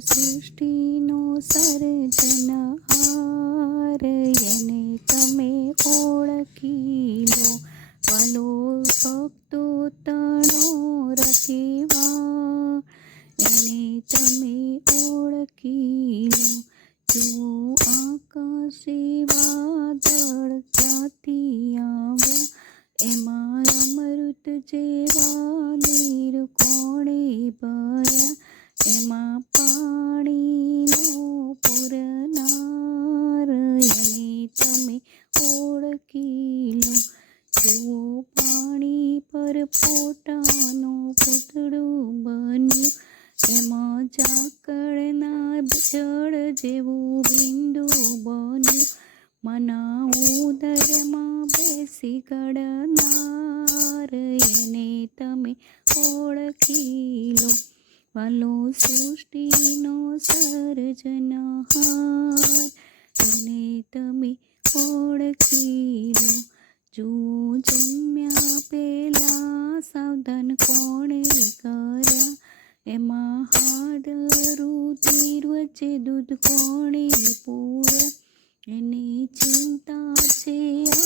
સૃષ્ટિનો સર્જનહાર, એને તમે ઓળખી લો. વાલો ભક્તો તણો રખેવા, એને તમે ઓળખી લો. જુઓ આકાશે વાદળ ક્યાંથી આવ્યા, એમાં અમૃત જેવા નીર કોણે ભર્યા, એમાં પાણીનો પૂરનાર, એને તમે ઓળખી લો. જુઓ પાણી પર પોતાનું પૂતળું બન્યું, એમાં ઝાકળના જળ જેવું બિંદુ બન્યું, મના ઉદરમાં બેસી ગળનાર, એને તમે ઓળખી લો. વાલો સૃષ્ટિનો સર્જનહાર, એને તમે ઓળખી લો. જુઓ જન્મ્યા પેલા સાવધાન કોણે કર્યા, એમાં હાડ રુધિર વચ્ચે દૂધ કોણે પૂર્યા, એની ચિંતા છે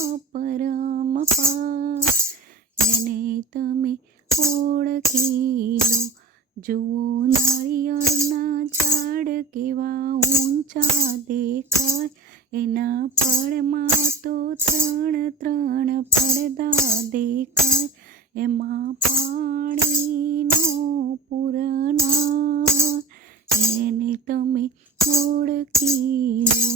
અપરંપાર, એને તમે ઓળખી લો. જુઓ નાળિયેરના ઝાડ કેવા ઊંચા દેખાય, એના પડમાં તો 3 પડદા દેખાય, એમાં પાણીનો પૂરનાર, એને તમે ઓળખી લો.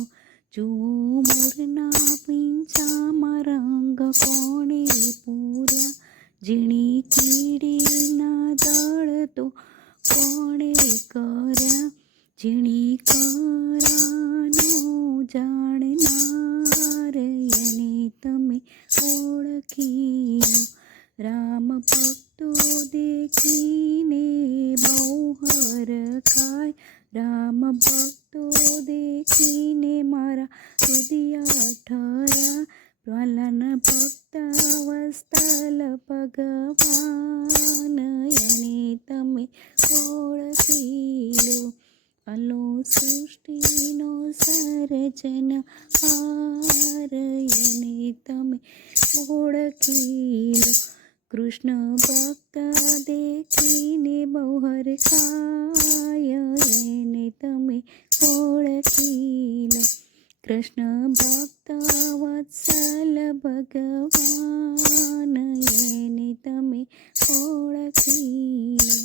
જુઓ મોરના પીંછામાં રંગ કોણે પૂર્યા, ઝીણી કીડીના દળ તો કોણે કર્યા, ઝીણી કરાનો જાણનાર, એને તમે ઓળખી લો. રામ ભક્તો દેખીને બહુ હરખાય, રામ ભક્તો દેખીને મારા હૃદયા ઠર્યા, વાલાના ભક્ત વત્સલ ભગવાન, એને તમે ઓળખી લો. વાલો સૃષ્ટિનો સર્જનહાર, એને તમે ઓળખી લો. કૃષ્ણ ભક્ત દેખીને બહુ હરખાય, એને તમે ઓળખી લો. કૃષ્ણ ભક્ત વત્સલ ભગવાન, એને તમે ઓળખી લો.